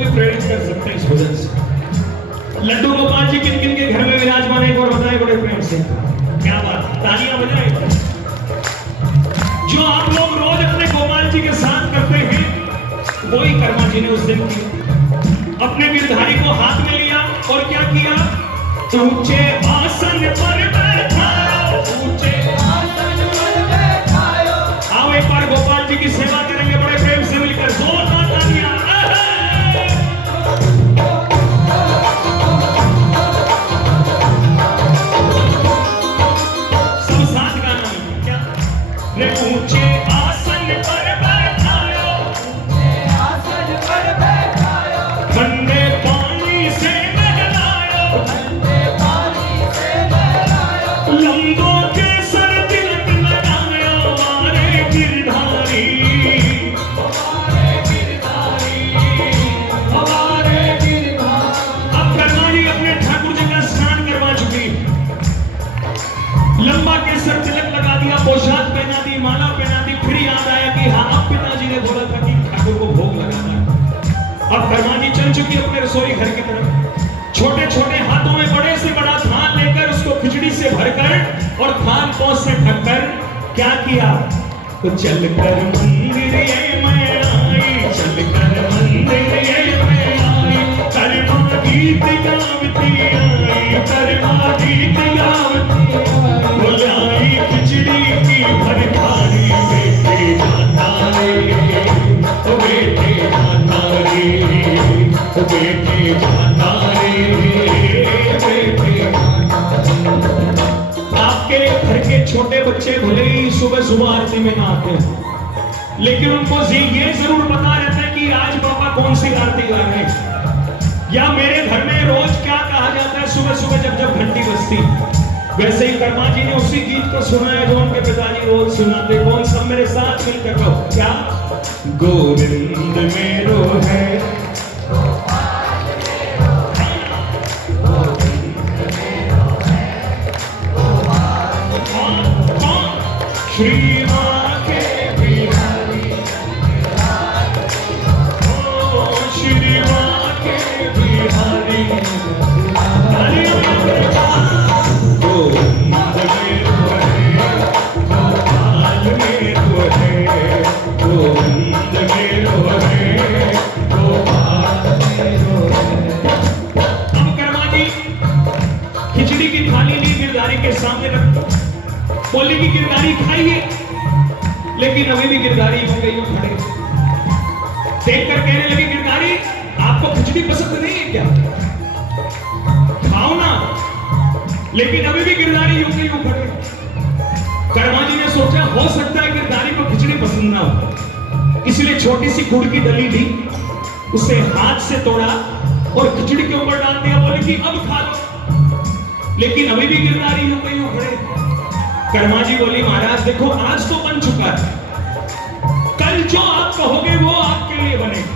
भी प्रेरित कर सकते हैं इस भजन से। लड्डू गोपाल जी किन किन के घर में विराजमान है, एक और बताए बड़े प्रेम से। क्या बात, तालियां बजाएं। जो आप लोग रोज अपने गोपाल जी के साथ करते हैं, वही कर्मा जी ने उस दिन किया। अपने गिरधारी को हाथ में लिया और क्या किया? ऊंचे आसन पर बैठाओ, ऊंचे आसन पर बैठाओ। आओ एक बार गोपाल जी की सेवा करेंगे बड़े प्रेम से मिलकर, जोरदार तालियां। सब साथ गाना है क्या? रे ऊंचे आसन पर बैठाओ, ऊंचे आसन पर बैठाओ। ठंडे पानी से नहलाओ, ठंडे पानी से नहलाओ। लंबों के सर तिलक लगाओ, हमारे गिरधारी, हमारे गिरधारी, हमारे गिरधारी। अब कर्मानी अपने ठाकुर जी का स्नान करवा चुकी, लंबा केसर तिलक लगा दिया, पोशाक पहना दी, माला पहना दी। फिर याद आया कि हाँ, अब पिताजी ने बोला था कि ठाकुर को भोग लगाना है। अब कर्मानी चल चुकी अपने रसोई घर की तरफ, छोटे छोटे हाथों में बड़े से बड़ा थान लेकर उसको खिचड़ी से भरकर और थान पौंछ से ढककर क्या किया? तो चलकर मंदिर ये मैं आई, चलकर मंदिर ये मैं आई। कर्मा गीत गावती आई, कर्मा गीत गावती आई। बुलाई खिचड़ी की भरथारी, बेटे जाता रे, ओ बेटे जाता रे, ओ बेटे जाता रे, बेटे जाता रे। आपके घर के छोटे बच्चे भले ही सुबह सुबह आरती में ना आते हैं, लेकिन उनको ये जरूर पता रहता है कि आज पापा कौन सी आरती गा रहे हैं। या मेरे घर में रोज क्या कहा जाता है सुबह सुबह जब जब घंटी बजती, वैसे ही कर्मा जी ने उसी गीत को सुना है जो उनके पिताजी रोज सुनाते। कौन? सब मेरे साथ मिलकर कहो क्या? गोविंद मेरो है, श्री मां के बिहारी, ओ श्री मां के बिहारी। गोविंद मेरो है, गोपाल मेरो है, गोविंद मेरो है, गोपाल मेरो है। अब कर्मा जी खिचड़ी की थाली ली, गिरधारी के सामने रख, बोली कि गिरधारी खाइए, लेकिन अभी भी गिरधारी हो गई हो खड़े देखकर कहने लगी, गिरधारी आपको खिचड़ी पसंद नहीं है क्या? खाओ ना। लेकिन अभी भी गिरधारी हो गई हो खड़े। कर्मा जी ने सोचा हो सकता है गिरधारी को खिचड़ी पसंद ना हो, इसलिए छोटी सी गुड़ की डली ली, उसे हाथ से तोड़ा और खिचड़ी के ऊपर डाल दिया। बोले कि अब खा लो, लेकिन अभी भी गिरधारी हो गई हो खड़े। कर्मा जी बोली, महाराज देखो आज तो बन चुका है, कल जो आप कहोगे वो आपके लिए बनेगा।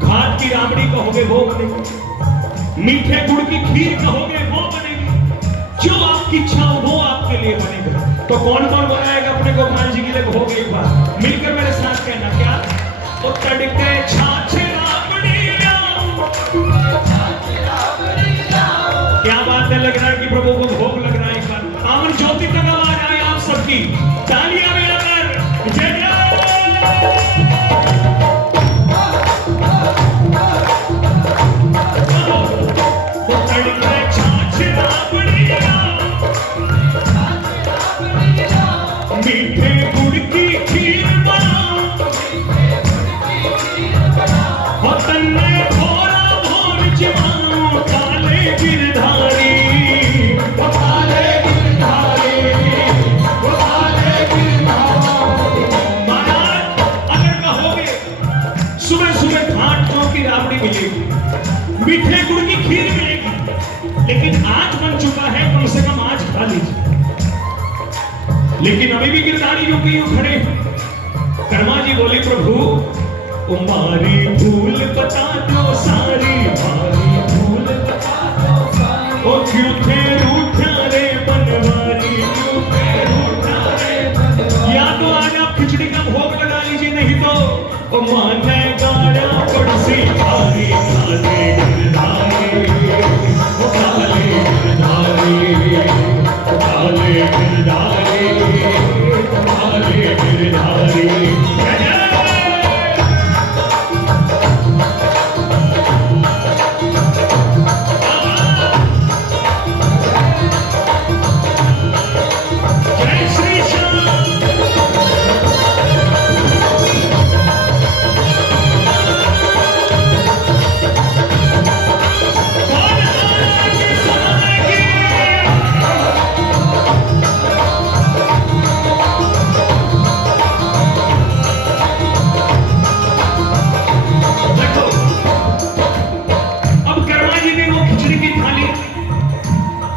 घाट की राबड़ी कहोगे वो बनेगी, मीठे गुड़ की खीर कहोगे वो बनेगी, जो आपकी इच्छा हो वो आपके लिए बनेगा। तो कौन कौन बनाएगा अपने गोपाल जी के लिए भोग? एक बार मिलकर मेरे साथ कहना क्या? तो तड़के छाछ राबड़ी लाओ, क्या बात है, लग रहा है कि प्रभु को भोग लग रहा है। एक बार आमन ज्योति तक आवाज आए आप सबकी, तालियां मिलाकर जय जय। तो तड़के छाछ राबड़ी लाओ, मीठे गुड़ की खीर बनाओ, और तन्ने भोरा भोर जमाओ, काले गिरधारी, काले गिरधारी, काले गिरधारी। महाराज अगर कहोगे सुबह सुबह घाट जो की राबड़ी मिलेगी, मीठे गुड़ की खीर मिलेगी, लेकिन आज बन चुका है, कम से कम आज खा लीजिए। लेकिन अभी भी गिरधारी जो की खड़े। कर्मा जी बोली, प्रभु तुम्हारी भूल बता दो सारी, हमारी भूल बता दो सारी। ओ क्यों थे रूठा रे बनवारी, क्यों थे रूठा रे बनवारी। या तो आज आप खिचड़ी का भोग लगा लीजिए, नहीं तो ओ माने गाड़ा पड़सी भारी। गिरधारी, कमाले गिरधारी।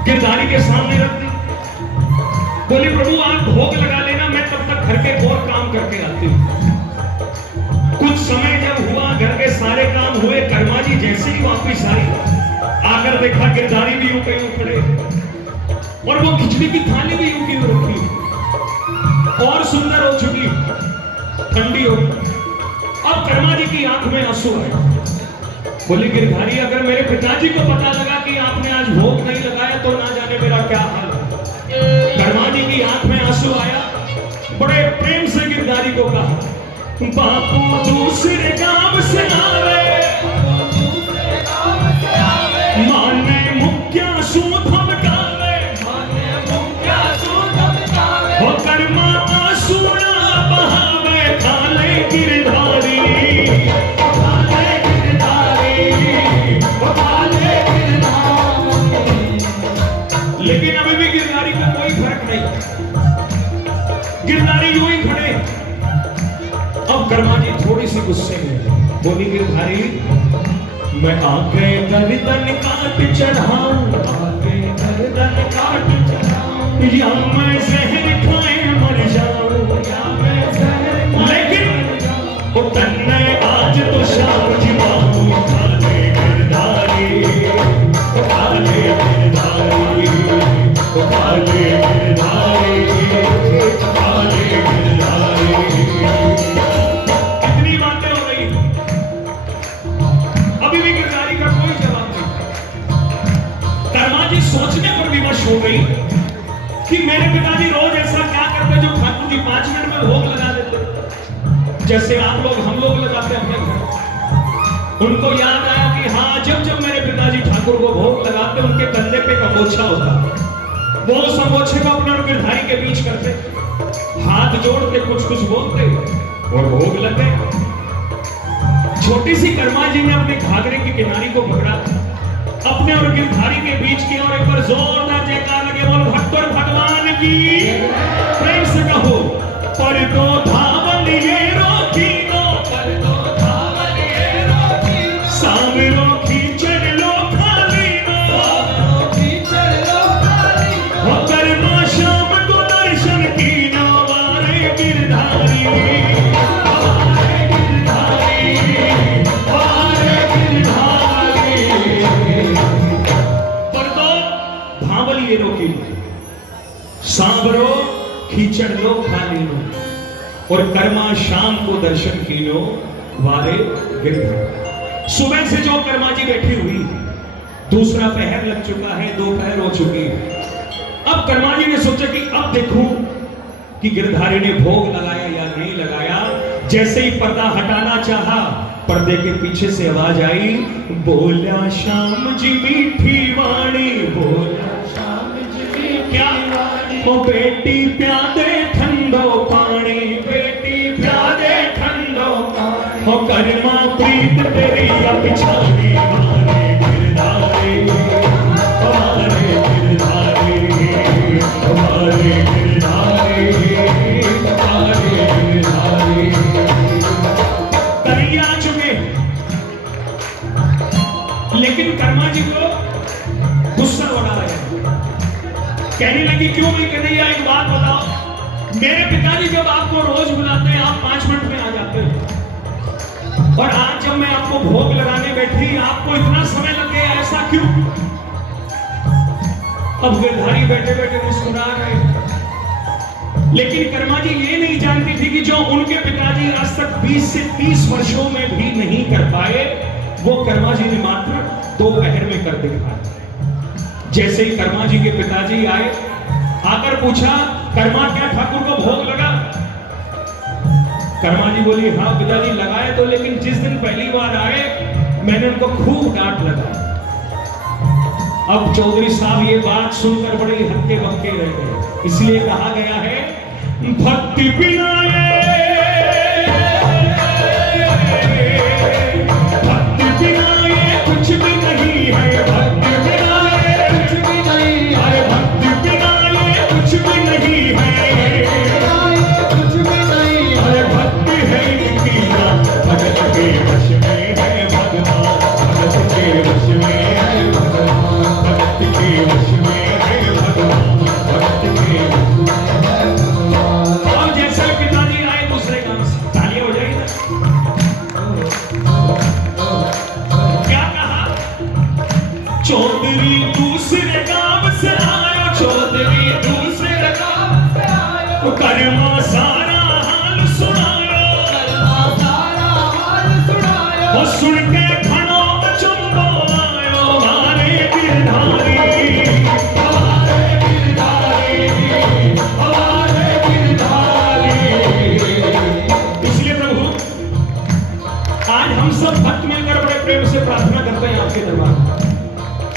गिरधारी के सामने रख दी। बोले प्रभु आप भोग लगा लेना, मैं तब तक घर के और काम करके आती हूँ। कुछ समय जब हुआ, घर के सारे काम हुए, कर्मा जी जैसे ही वापिस आई, आकर देखा गिरधारी भी यूं के यूं खड़े और वो खिचड़ी की थाली भी यूं की यूं रखी और सुंदर हो चुकी, ठंडी हो। अब कर्मा जी की आंख में आंसू आए। बोले गिरधारी अगर मेरे पिताजी को पता लगा कि आपने आज भोग नहीं लगाया तो ना जाने मेरा क्या हाल है। कर्मा जी की आंख में आंसू आया, बड़े प्रेम से गिरधारी को कहा बापू दूसरे गांव से आवे, माने मुख्या सूत हम गावे, वो कर्मा आंसू ना बहावे, खाले गिरधारी, लेकिन अभी भी गिरधारी को कोई फर्क नहीं। गिरधारी यूं ही खड़े। अब कर्मा जी थोड़ी सी गुस्से में बोली गिरधारी मैं आगे गर्दन काट चढ़ाऊं, आगे गर्दन काट चढ़ाऊं, या मैं जहर खाए मर जाऊं, या मैं जहर, लेकिन वो तन्ने आज तो शाम जिवाऊं, खाले गिरधारी, खाले गिरधारी, खाले गिरधारी, खाले गिरधारी। इतनी बातें हो रही, अभी भी गिरधारी का कोई जवाब नहीं। कर्मा जी सोचने पर विवश हो गई कि मेरे पिताजी रोज ऐसा क्या करते जो ठाकुर जी 5 मिनट में भोग लगा देते, जैसे आप लोग हम लोग लगाते अपने घर। उनको याद आया कि हाँ जब जब मेरे पिताजी ठाकुर को भोग लगाते उनके कंधे पे कमोछा होता, वो उस कमोछे को अपने और गिरधारी के बीच करते, हाथ जोड़ते, कुछ कुछ बोलते और भोग लगे। छोटी सी कर्मा जी ने अपने घाघरे की किनारी को पकड़ा, अपने और गिरधारी के बीच की और एक बार जोरदार जयकार लगे, बोल भट्टर भगवान की, प्रेम से कहो पर तो धावल ये रोकी लो, पर तो धावल ये रोकी लो, सामने रोकी चढ़ लो खाली लो, रोकी चढ़ लो खाली लो, कर्मा शाम को दर्शन की नो, वारे गिरधारी, वारे गिरधारी, वारे गिरधारी, पर तो धावल ये रोकी लो, सांवरो खींचड़ लो खाली लो, और कर्मा शाम को दर्शन की लो, वारे गिरधारी। सुबह से जो कर्मा जी बैठी हुई, दूसरा पहर लग चुका है, 2 पहर हो चुकी है। अब कर्मा जी ने सोचा कि अब देखूं कि गिरधारी ने भोग लगाया या नहीं लगाया। जैसे ही पर्दा हटाना चाहा, पर्दे के पीछे से आवाज आई, बोला श्याम जी मीठी वाणी, बोला श्याम जी क्या वाणी, ओ बेटी प्यादे ठंडो पानी, बेटी प्यादे ठंडो पानी, ओ कर्मा प्रीत तेरी पिछाड़ी, मारे गिरधारी, मारे गिरधारी, मारे गिरधारी, मारे गिरधारी। कन्हैया आ चुके, लेकिन कर्मा जी को गुस्सा बड़ा है। कहने लगी क्यों नहीं कन्हैया, एक बात बताओ, मेरे पिताजी जब आपको रोज बुलाते हैं आप 5 मिनट में आ जाते हो, और आज जब मैं आपको भोग लगाने बैठी आपको इतना समय लग गया, ऐसा क्यों? अब गिरधारी बैठे बैठे मुस्कुरा रहे, लेकिन कर्मा जी ये नहीं जानती थी कि जो उनके पिताजी आज तक 20 से 30 वर्षों में भी नहीं कर पाए, वो कर्मा जी ने मात्र 2 पहर में कर दिखाया। जैसे ही कर्मा जी के पिताजी आए, आकर पूछा कर्मा क्या ठाकुर को भोग लगा? कर्मा जी बोली हाँ पिताजी लगाए तो, लेकिन जिस दिन पहली बार आए मैंने उनको खूब डांट लगाई। अब चौधरी साहब ये बात सुनकर बड़े हक्के बक्के रह गए। इसलिए कहा गया है भक्ति बिना कुछ भी नहीं है, भक्ति बिना कुछ भी नहीं है, भक्ति बिना कुछ भी नहीं है, कुछ भी नहीं है, भक्ति है इनकी ना भगत के वश में है भगवान, भगत के वश में है भगवान, भगत के वश में है भगवान, भगत के वश में है भगवान। अब जैसे पिताजी आए दूसरे काम से तालियां हो जाएगी चौधरी दूसरे गांव से आयो, चौधरी दूसरे गांव से आयो, कर्मा सारा हाल सुनायो, कर्मा सारा हाल सुनायो, वो सुन के घणो चुंबो आयो, हमारे गिरधारी, हमारे गिरधारी, हमारे गिरधारी। इसलिए प्रभु आज हम सब भक्त मिलकर बड़े प्रेम से प्रार्थना करते हैं आपके दरबार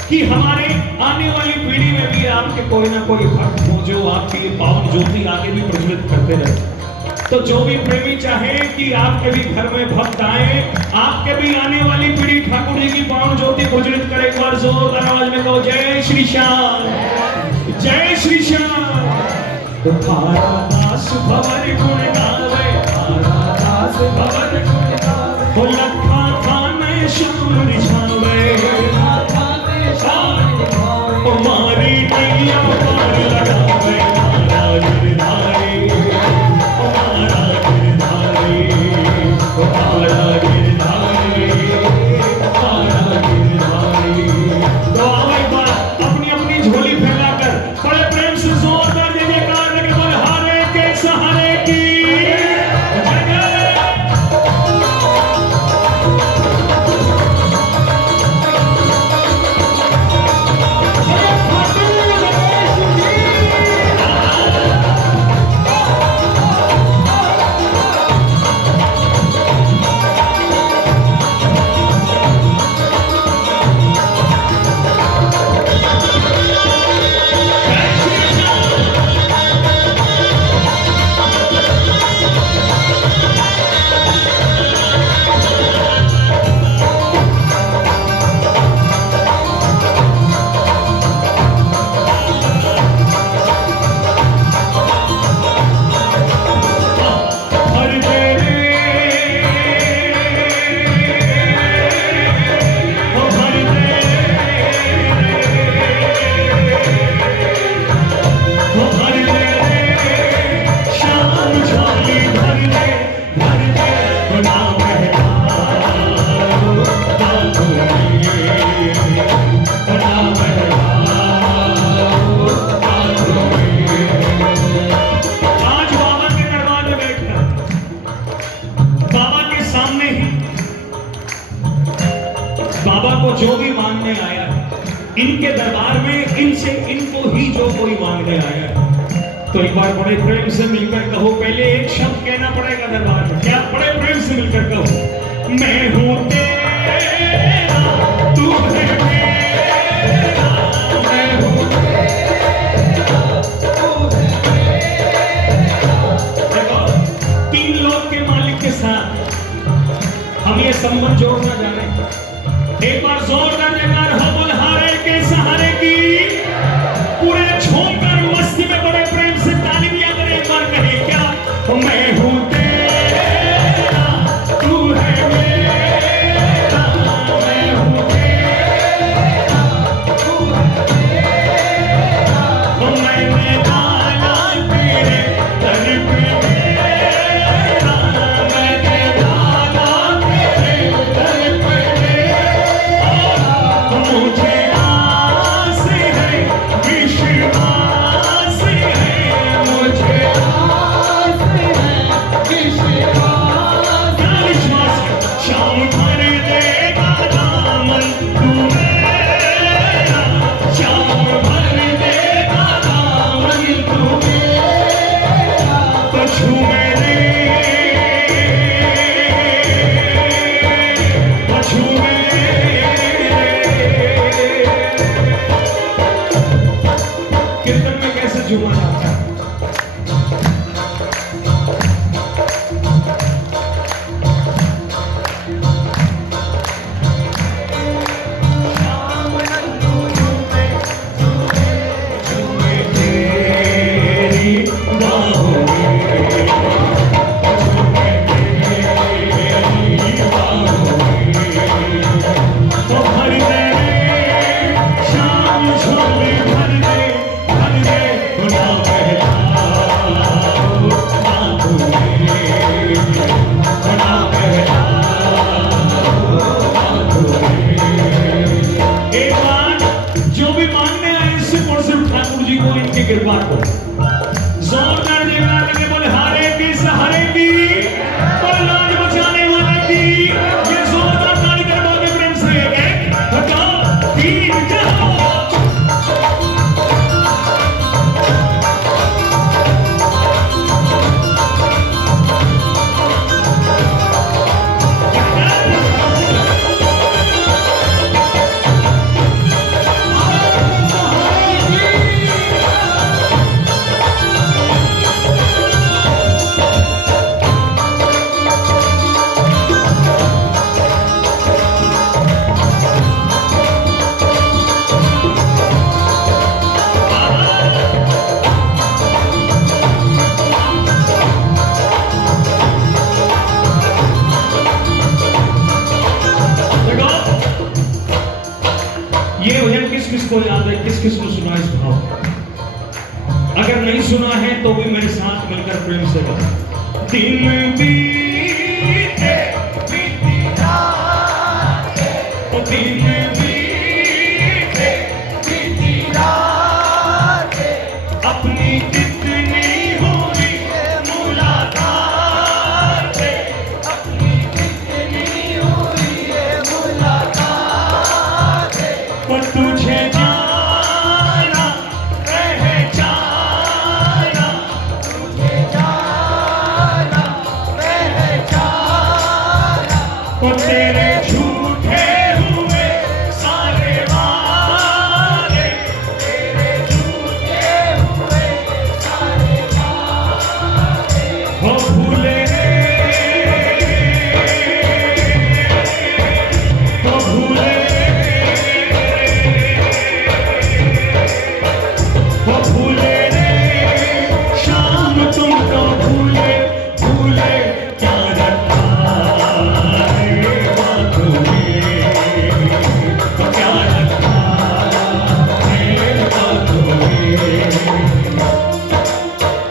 कि हमारे आने वाली पीढ़ी में भी आपके कोई ना कोई भक्त हो जो आपकी पावन ज्योति आगे भी प्रज्वलित करते रहे। तो जो भी प्रेमी चाहे कि आपके भी घर में भक्त आए, आपके भी आने वाली पीढ़ी ठाकुर जी की पावन ज्योति प्रज्वलित करे। एक बार जोरदार आवाज में कहो जय श्री श्याम, जय श्री श्याम। तो थारा दास भवन गुण गावे, थारा दास भवन गुण गावे, हो लखा खाने श्याम रिझावे, हमारी नैया पार लगावे, हमारा गिरधारी, हमारा गिरधारी, हमारा गिरधारी, हमारा गिरधारी। तो आओ एक बार अपनी अपनी झोली फैलाकर बड़े प्रेम से जोरदार जय जयकार लगे बोल हारे के सहारे की जो भी मांगने आया इनके दरबार में इनसे इनको ही जो कोई मांगने आया, तो एक बार बड़े प्रेम से मिलकर कहो। पहले एक शब्द कहना पड़ेगा दरबार में, क्या बड़े प्रेम से मिलकर कहो मैं हूं तेरा तू है मेरा, मैं हूं तेरा तू है मेरा। देखो तीन लोग के मालिक के साथ हम ये संबंध जोड़ना जाने। एक बार जोरदार जयकार हो बोल हारे के सहारे की, पूरे झूमकर मस्ती में बड़े प्रेम से ताली दिया करें। एक बार कहे क्या मैं हूं तेरा तू है मेरा, मैं हूं तेरा तू है मेरा, मैंने डाला तेरे दर पे मेरा, मैंने डाला तेरे दर पे मुझे आस है विश्वास है, मुझे आस है किसको याद है, किस किस को सुना इस भाव? अगर नहीं सुना है तो भी मेरे साथ मिलकर प्रेम से गाओ। दिन बीते बीती रातें, दिन बीते बीती रातें, अपनी कितनी हुई मुलाकातें, अपनी कितनी हुई मुलाकातें, पर तुझे जाना पहचाना, तुझे जाना पहचाना, और तेरे झूठे हुए सारे वादे, तेरे झूठे हुए सारे वादे, हो भूले हो भूले हो भूले रे शाम तुमको भूले भूले क्या रखा है बातों में, क्या रखा है बातों में।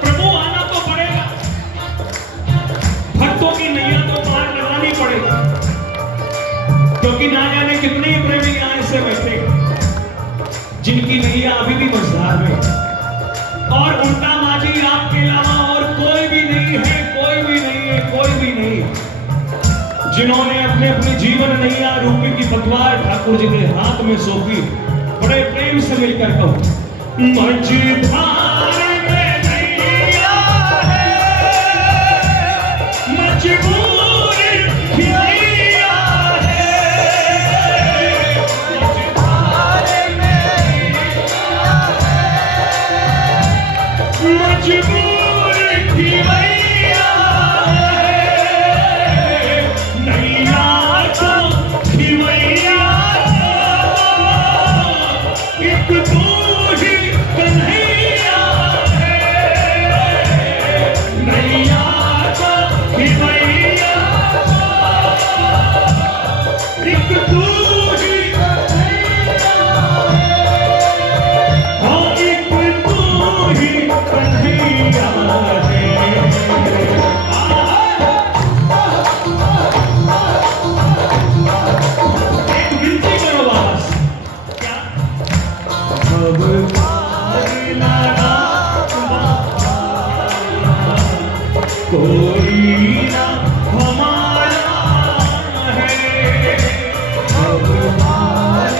प्रभु आना तो पड़ेगा, भक्तों की नैया तो पार लगानी पड़ेगी, क्योंकि ना जाने कितने ही प्रेमी यहाँ ऐसे बैठे जिनकी नैया अभी भी मझधार में, और उल्टा माझी आपके अलावा और कोई भी नहीं है, कोई भी नहीं है, कोई भी नहीं, जिन्होंने अपने अपने जीवन नैया रूपी की पतवार ठाकुर जी के हाथ में सौंपी। बड़े प्रेम से मिलकर कहो, मझधार में नैया है, मजबूर नैया है, मझधार में मजबूर खिवैया है, नैया को खिवैया एक तू ही कन्हैया है, नैया को खिवैया एक तू ही कन्हैया है, हाँ एक तू ही कन्हैया है। एक विनती करो बस, क्या? अब पार लगा कोई ना हमारा है, अब पार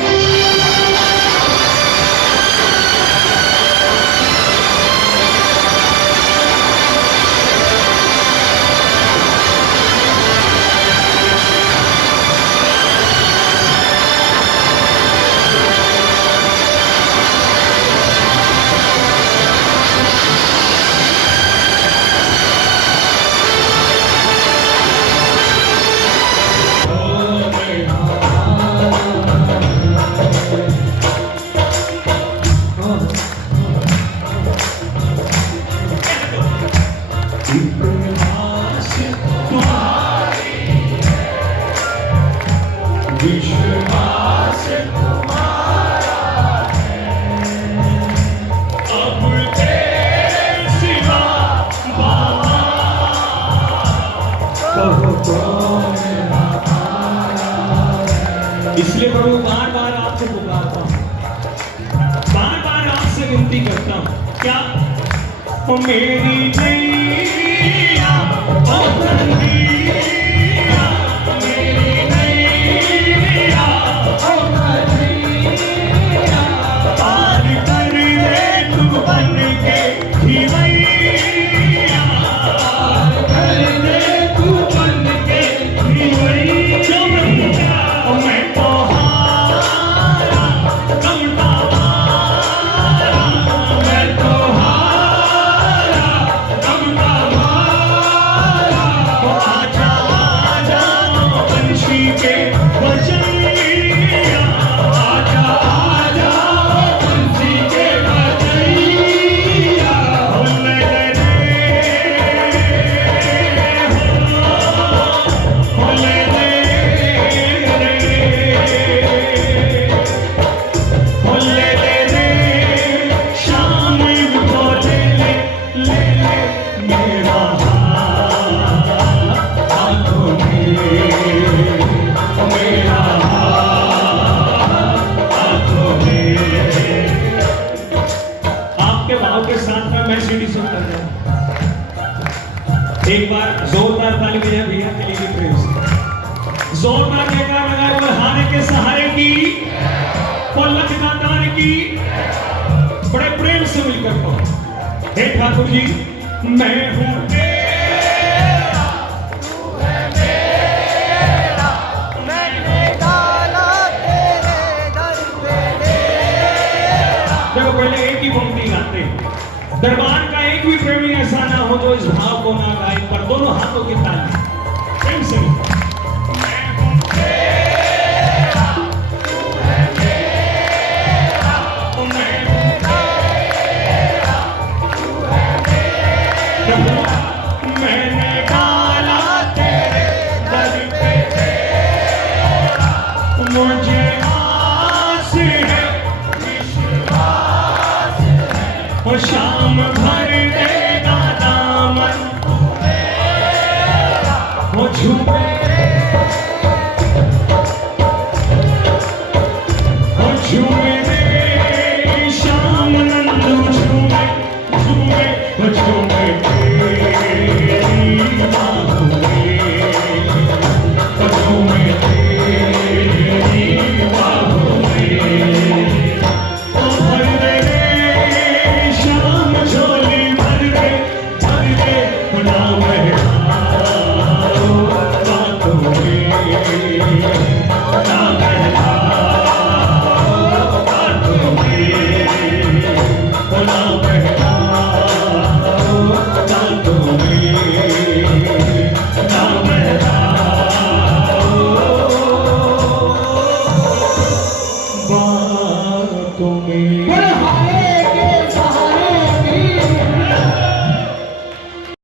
विश्वास तुम्हारी है, विश्वास तुम्हारा है, अब तेरे सिवा बाबा कहो कौन हमारा है। इसलिए प्रभु बार बार आपसे पुकारता हूँ, बार बार आपसे विनती करता हूँ, क्या? ओ मेरी नैया ओ कन्हैया, मेरी नैया ओ कन्हैया, पार कर दे तू बन के खिवैया, पार कर दे तू बन के खिवैया, ओ मैं तो हारा कमता हारा, मैं तो हारा कमता हारा, एक बार जोरदार ताली बजाएं भैया के लिए प्रेम से। जोरदार जयकार लगाए हुए हारे के सहारे की, पल्लव दातार की, बड़े प्रेम से मिलकर कहो, हे ठाकुर जी मैं हूं तेरा, तू है मेरा, मैंने डाला तेरे दर पे डेरा। देखो पहले एक ही पंक्ति गाते हैं, दरबार का एक भी प्रेमी ऐसा ना हो जो इस भाव को ना गाए, पर दोनों हाथों की ताली प्रेम से। मैं हूं तेरा, तू है मेरा, मैं हूं तेरा, तू है मेरा, मैंने डाला तेरे दर पे डेरा, मुझे आस है विश्वास है, वो शाम भर देगा दामन वो झूमे, वो झूमे रे श्याम नंदू झूमे, झूमे वो झूमे तेरी बाहों में, वो झूमे तेरी बाहों में, ओ भर दे रे श्याम झोली भर दे, वो नाम